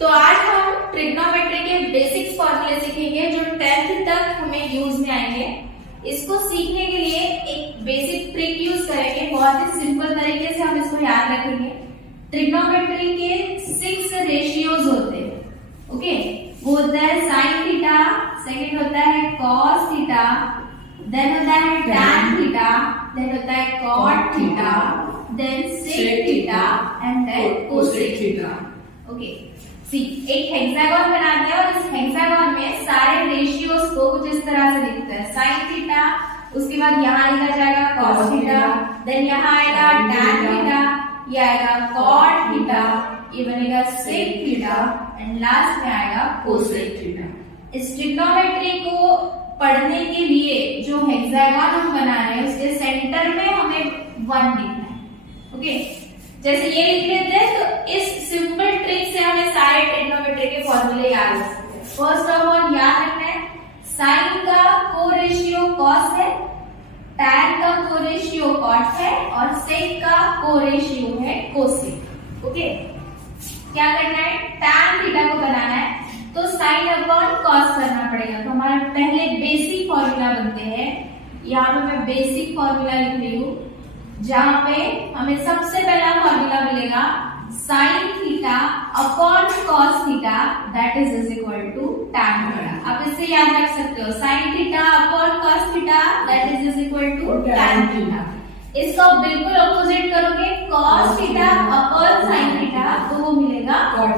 तो आज हम ट्रिग्नोमेट्री के बेसिक्स फॉर्मूले सीखेंगे जो 10th तक हमें यूज में आएंगे। इसको सीखने के लिए एक बेसिक ट्रिक यूज करेंगे, बहुत ही सिंपल तरीके से हम इसको याद रखेंगे। ट्रिग्नोमेट्री के 6 रेशियोज होते हैं, ओके। वो होता है साइन थीटा, सेकंड होता है कॉस थीटा, देन होता है टैन थीटा, देन होता है cot theta, then sec theta and then cosec theta, okay. See एक हेक्सागोन बना दिया और इस हेक्सागोन में सारे रेशियोज को कुछ इस तरह से लिखते हैं। साइन थीटा, उसके बाद यहाँ लिखा जाएगा कॉस थीटा, देन यहाँ आएगा टैन थीटा, ये आएगा कॉट थीटा, ये बनेगा सेक थीटा एंड लास्ट में आएगा कोसेक थीटा। इस ट्रिग्नोमेट्री को पढ़ने के लिए जो हेक्सागोन हम बना रहे हैं उसके सेंटर में हमें 1 लिखना है, ओके। जैसे ये लिख लेते हैं तो इस सिंपल ट्रिक से हमें सारे ट्रिग्नोमेट्री के फॉर्मूले याद हो सकते हैं। फर्स्ट ऑफ ऑल याद रखना है साइन का कोरेशियो कॉस है, टैन का कोरेशियो कॉट है और सेक का कोरेशियो है कोसेक, ओके। क्या करना है, टैन थीटा को बनाना है तो साइन अपॉन कॉस करना पड़ेगा। तो हमारे पहले बेसिक फॉर्मूला बनते हैं, यहाँ पे मैं बेसिक फॉर्मूला लिख रही हूँ जहां पे हमें सबसे पहला फॉर्मूला मिलेगा sine theta upon cos theta that is equal to tan theta. आप इससे याद रख सकते हो sine theta upon cos theta that is equal to tan theta. इसको आप बिल्कुल ऑपोजिट करोगे cos theta upon sine theta तो वो मिलेगा cot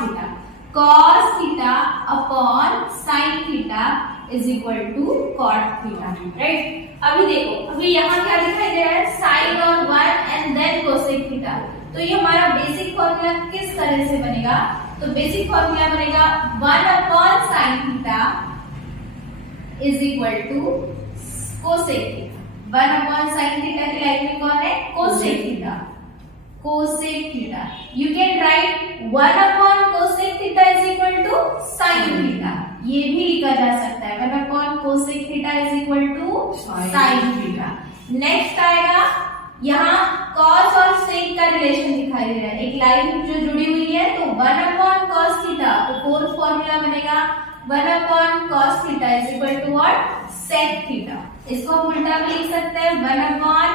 theta. Cos theta upon sine theta is equal to cot theta, right. अभी देखो, अभी यहाँ क्या दिखाई दे रहा है साइन और 1 एंड देन कोसेक थीटा। तो ये हमारा बेसिक फॉर्मूला किस तरह से बनेगा, तो बेसिक फॉर्मूला बनेगा 1 upon sine theta is equal to cosec theta. 1 upon sine theta की लाइन में कौन है, cosec theta, cosec theta. You can write 1 upon cosec theta is equal to sine theta, ये भी लिखा जा सकता है 1 upon cosec theta is equal to sine theta. Next आएगा यहाँ कॉस और सेक का रिलेशन दिखाई दे रहा है, एक लाइन जो जुड़ी हुई है तो 1 अपॉन कॉस थीटा, तो फोर्थ फॉर्मूला बनेगा 1 upon cos theta is equal to what, sec theta. इसको हम उल्टा भी लिख सकते हैं 1 upon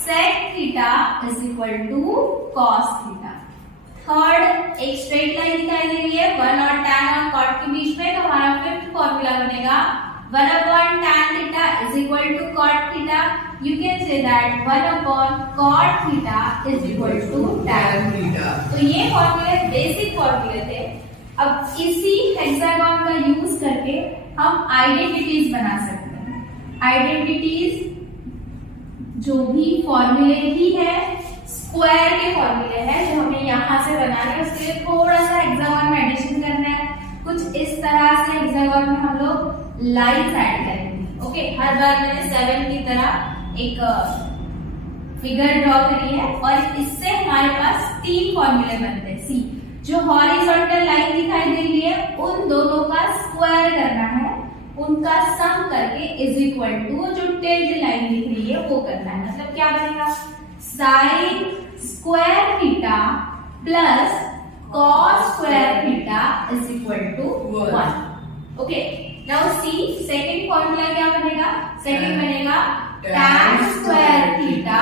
sec theta is equal to cos theta. Third एक स्ट्रेट लाइन दिखाई दे रही है 1 और टैन और कॉट के बीच में, तो हमारा फिफ्थ फॉर्मूला बनेगा 1 upon tan theta is equal to cot theta. You can say that 1 upon cot theta is equal to tan theta. तो ये फॉर्मूले बेसिक फॉर्मूले थे। अब इसी हेक्सागोन का यूज करके हम आइडेंटिटीज बना सकते हैं। आइडेंटिटीज जो भी फॉर्मूले ही है स्क्वायर के फॉर्मूले हैं जो हमें यहाँ से बनाना है, उसके लिए थोड़ा सा हेक्सागोन में एडिशन करना है। कुछ इस तरह से हेक्सागोन में हम लोग लाइन्स ऐड करेंगे, ओके। हर बार मैंने 7 की तरह एक फिगर ड्रॉ करी है और इससे हमारे पास 3 फॉर्मूले बनते हैं। सी जो हॉरिजॉन्टल लाइन दिखाई दे रही है उन दोनों का स्क्वायर करना है, उनका सम करके इज इक्वल टू जो टिल्ट लाइन दिख रही है वो करना है। मतलब क्या बनेगा, sine square theta plus cos square theta is equal to 1, okay. Now see second formula क्या बनेगा, सेकंड बनेगा tan square theta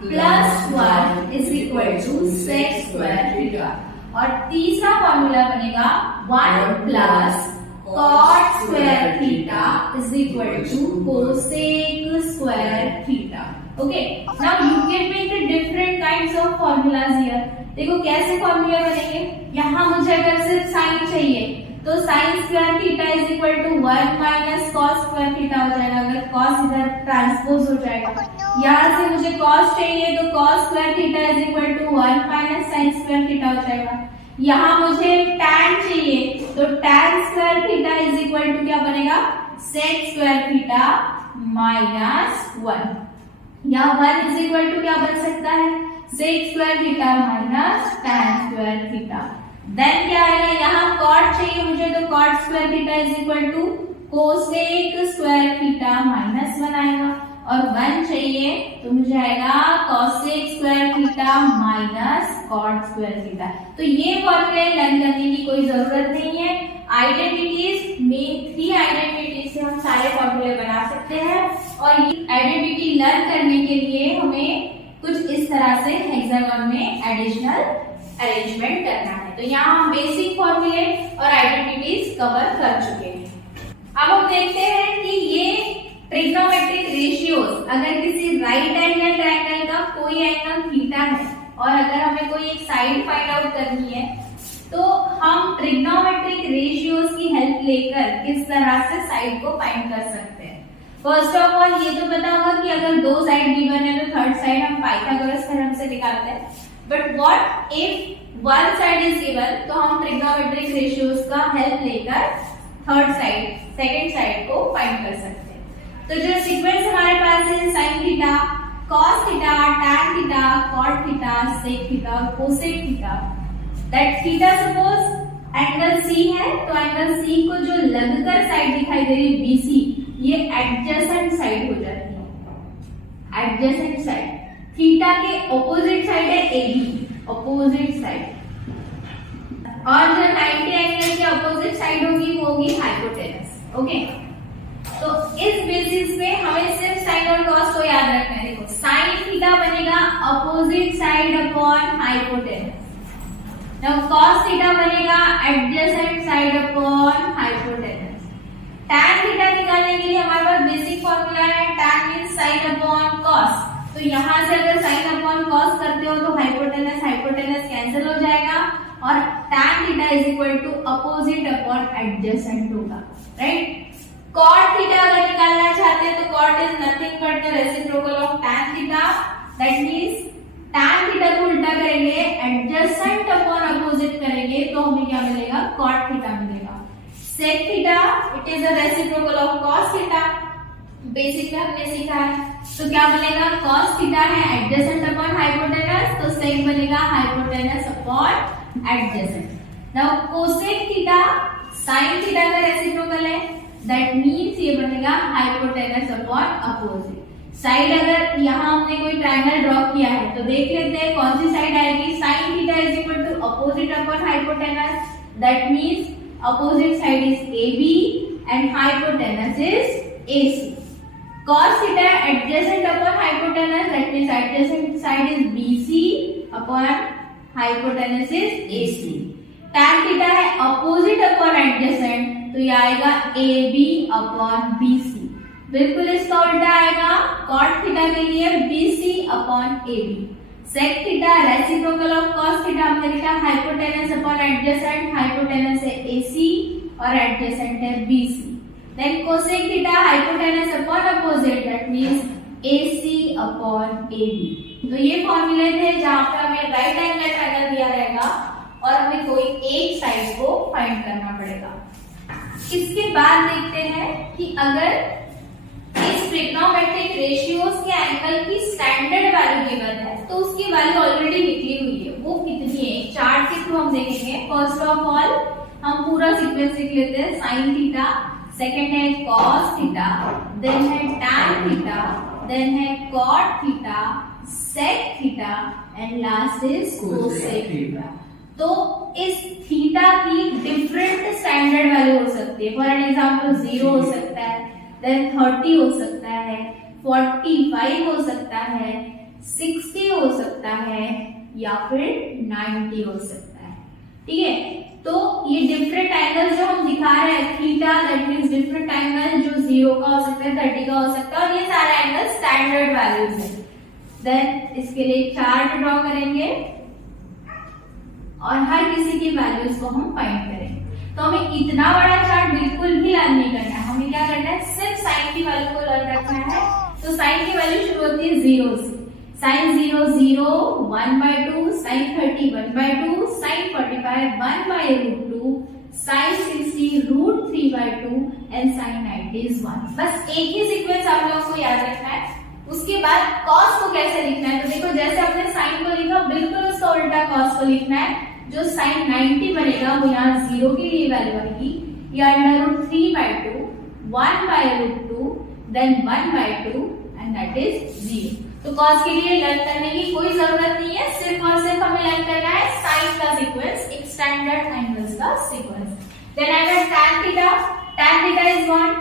plus 1 is equal to sec square theta. और तीसरा फॉर्मूला बनेगा 1 plus cot square theta is equal to cosec square theta, okay. Now you can make the different kinds of formulas here. देखो कैसे फॉर्मूले बनेंगे, यहाँ मुझे अगर सिर्फ साइन चाहिए तो sine square theta is equal to 1 minus cos square theta हो जाएगा। अगर कॉस इधर ट्रांसपोज हो जाएगा, यहाँ से मुझे कॉस चाहिए तो cos square theta is equal to 1 minus sine square theta हो जाएगा। यहाँ मुझे टैन चाहिए तो tan square theta is equal to क्या बनेगा, सेक स्क्वायर थीटा माइनस 1। यहाँ 1 इज इक्वल टू क्या बन सकता है, sec square theta minus tan square theta. Then क्या आएगा, यहाँ कॉट चाहिए मुझे तो cot square theta is equal to cosec square theta minus 1 आएगा। और 1 चाहिए तो मुझे आएगा cosec square theta minus cot square theta. तो ये फॉर्मूले लर्न करने की कोई डायमेंशनल अरेंजमेंट करना है। तो यहाँ हम बेसिक फॉर्मूले और आइडेंटिटीज कवर कर चुके हैं। अब हम देखते हैं कि ये ट्रिग्नोमेट्रिक रेशियोज, अगर किसी राइट एंगल ट्रायंगल का कोई एंगल थीटा है और अगर हमें कोई एक साइड फाइंड आउट करनी है तो हम ट्रिग्नोमेट्रिक रेशियोज की हेल्प लेकर किस तरह से साइड को फाइंड कर सकते हैं। फर्स्ट ऑफ ऑल ये तो पता होगा कि अगर दो साइड गिवन है तो थर्ड साइड हम पाइथागोरस थ्योरम से निकालते हैं। But what if one side is given, तो हम ट्रिग्नोमेट्रिक रेशियोज का हेल्प लेकर थर्ड साइड, सेकंड साइड को फाइंड कर सकते हैं। तो जो सीक्वेंस हमारे पास है sine theta, cos theta, tan theta, cot theta, sec theta और cosec theta. That theta suppose angle C है तो एंगल सी को जो लगकर साइड दिखाई दे रही है बीसी, ये एडजेसेंट साइड हो जाती है। एडजेसेंट साइड थीटा के ऑपोजिट साइड है एबी, ऑपोजिट साइड, और जो 90 एंगल के ऑपोजिट साइड होगी वो होगी हाइपोटेनस। ओके, तो इस बेसिस पे हमें सिर्फ साइन और कॉस को याद रखना है। देखो साइन थीटा बनेगा opposite side upon hypotenuse, now cos theta बनेगा adjacent side upon hypotenuse. Tan theta निकालने के लिए हमारे पास बेसिक फॉर्मूला है, tan means sine upon cos. तो यहां से अगर साइन अपॉन कॉस करते हो तो हाइपोटेनस हाइपोटेनस कैंसिल हो जाएगा और tan theta is equal to opposite upon adjacent होगा, राइट। कॉट थीटा अगर निकालना चाहते हैं तो cot is nothing but the reciprocal of tan theta, that means tan theta को उल्टा करेंगे, एडजेसेंट अपॉन अपोजिट करेंगे तो हमें क्या मिलेगा, कॉट थीटा मिलेगा। Sec theta it is the reciprocal of cos theta, basic में हमने सीखा है। तो क्या बनेगा, कॉस थीटा है एडजेसेंट अपॉन हाइपोटेनस, तो सेक बनेगा hypotenuse upon adjacent. Now cosec theta sine theta का रेसिप्रोकल है, दैट मींस ये बनेगा हाइपोटेनस अपॉन अपोजिट। साइड अगर यहाँ हमने कोई ट्रायंगल ड्रॉ किया है तो देख लेते हैं कौन सी साइड आएगी। Sine theta is equal to opposite upon hypotenuse, that means opposite side is AB and hypotenuse is AC। cos theta adjacent upon hypotenuse, that means adjacent side is BC upon hypotenuse is AC। tan theta है opposite upon adjacent, तो ये आएगा AB upon BC। बिल्कुल इसका उल्टा आएगा cot theta के लिए BC upon AB। sec theta reciprocal of cos theta हमने लिखा hypotenuse upon adjacent, hypotenuse है AC और adjacent है BC। Then cosec theta hypotenuse upon opposite, that means AC upon AB। तो ये फॉर्मूले थे जहां पे हमें राइट एंगल ट्रायंगल दिया रहेगा और हमें कोई एक साइड को फाइंड करना पड़ेगा। इसके बाद देखते हैं कि अगर इस ट्रिग्नोमेट्रिक रेशियोज के एंगल की स्टैंडर्ड वैल्यू गिवन है तो उसकी वैल्यू ऑलरेडी निकली हुई है, वो कितनी है चार्ट के थ्रू हम देखेंगे। फर्स्ट ऑफ ऑल हम पूरा सीक्वेंस लिख लेते हैं, साइन थीटा, सेकेंड है cos थीटा, देन है tan थीटा, देन है cot theta, sec theta and last is cosec theta. तो इस थीटा की डिफरेंट स्टैंडर्ड वैल्यू हो सकती है। फॉर एन एग्जांपल 0 हो सकता है, देन 30 हो सकता है, 45 हो सकता है, 60 हो सकता है या फिर 90 हो सकता है, ठीक है। तो ये डिफरेंट एंगल जो हम दिखा रहे हैं theta, that means different angle जो 0 का हो सकता है, 30 का हो सकता है और ये सारे एंगल स्टैंडर्ड वैल्यूज हैं। देन इसके लिए चार्ट ड्रॉ करेंगे और हर किसी की वैल्यूज को हम फाइंड करेंगे। तो हमें इतना बड़ा चार्ट बिल्कुल भी लर्न नहीं करना है, हमें क्या करना है, सिर्फ साइन की वैल्यू को लर्न रखना है। तो साइन की वैल्यू शुरू होती है 0 से, sine 0 0 1/2, sine 30 1/2, sine 45 1/√2, sine 60 √3/2 and sine 90 is 1। बस एक ही सीक्वेंस आप लोगों को याद रखना है। उसके बाद कॉस को कैसे लिखना है, तो देखो जैसे हमने साइन को लिखा बिल्कुल उसका उल्टा कॉस को लिखना है। जो साइन 90 बनेगा वो यहाँ 0 के लिए वैल्यू आएगी, ये √3/2, 1/√2, देन 1/2 एंड दैट इज 0। तो कॉस के लिए लर्न करने की कोई जरूरत नहीं है, सिर्फ और सिर्फ हमें लर्न करना है साइन का सीक्वेंस, एक स्टैंडर्ड एंगल्स का sequence. Then I have tan theta, tan theta is 1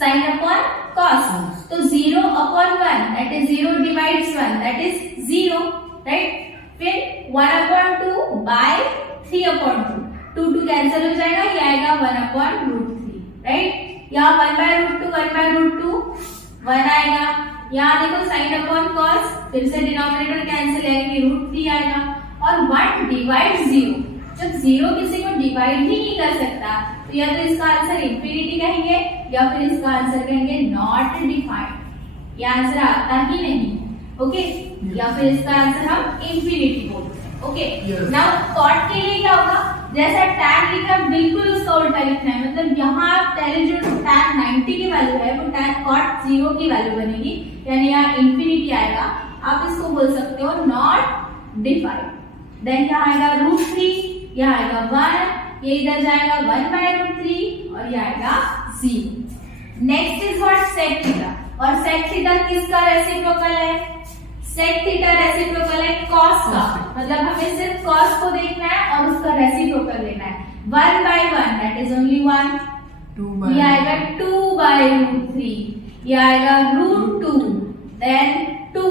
sin upon cos, तो 0 upon 1 that is 0 divides 1 that is 0, right। फिर 1/2 बाय 3/2, 2 कैंसिल हो जाएगा, ये आएगा 1/√3, राइट। यहाँ 1/√2 1 आएगा, यहाँ देखो साइन अपॉन कॉस, फिर से डिनोमिनेटर कैंसिल है, √3 आएगा, और 1 डिवाइड 0, जब 0 किसी को डिवाइड ही नहीं कर सकता तो या तो इसका आंसर इंफिनिटी कहेंगे या फिर इसका आंसर कहेंगे नॉट डिफाइंड, ये आंसर आता ही नहीं, ओके। या फिर इसका आंसर हम इंफिनिटी बोलते हैं, ओके। नाउ कॉट के लिए क्या होगा, जैसा tan लिखा है बिल्कुल उसका उल्टा लिखना है, मतलब यहाँ पहले जो tan 90 की वैल्यू है वो tan cot 0 की वैल्यू बनेगी, यानी यहाँ इंफिनिटी आएगा, आप इसको बोल सकते हो नॉट डिफाइंड। देन यहाँ आएगा √3, यहाँ आएगा 1, ये इधर जाएगा 1/√3 और ये आएगा 0। Next is what sec theta, और सेक थीटा किसका रेसिप्रोकल है, सेक थीटा रेसिप्रोकल है कॉस का, मतलब हमें सिर्फ कॉस को देखना है और उसका रेसिप्रोकल लेना है। 1/1 दैट इज ओनली 1, ये आएगा 2/√3, ये आएगा √2, देन 2,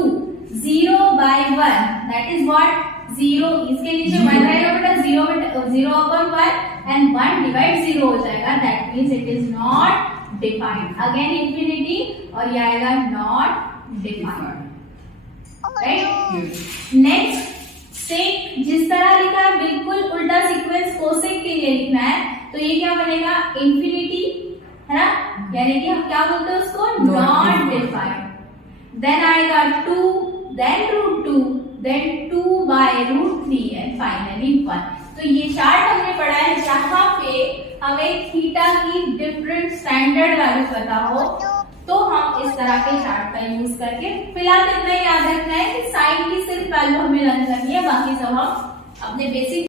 0/1 दैट इज व्हाट 0, इसके नीचे 1 रहेगा बेटा, 0/1 एंड 1 डिवाइड 0 हो जाएगा, that means it is not defined, again infinity, और ये आएगा नॉट डिफाइंड, राइट। नेक्स्ट सेक जिस तरह लिखा है बिल्कुल उल्टा सीक्वेंस कोसेक के लिए लिखना है, तो ये क्या बनेगा इंफिनिटी, है ना, यानी कि हम क्या बोलते हैं उसको नॉट डिफाइंड। देन आएगा 2, देन √2, देन 2/√3 एंड फाइनली 1। तो ये चार्ट हमने पढ़ा है जहां पे हमें थीटा की डिफरेंट स्टैंडर्ड वैल्यू पता हो तो हम इस तरह के चार्ट का यूज करके, फिलहाल इतना याद रखना है कि साइन की सिर्फ वैल्यू हमें लर्न करनी है, बाकी सब हम अपने बेसिक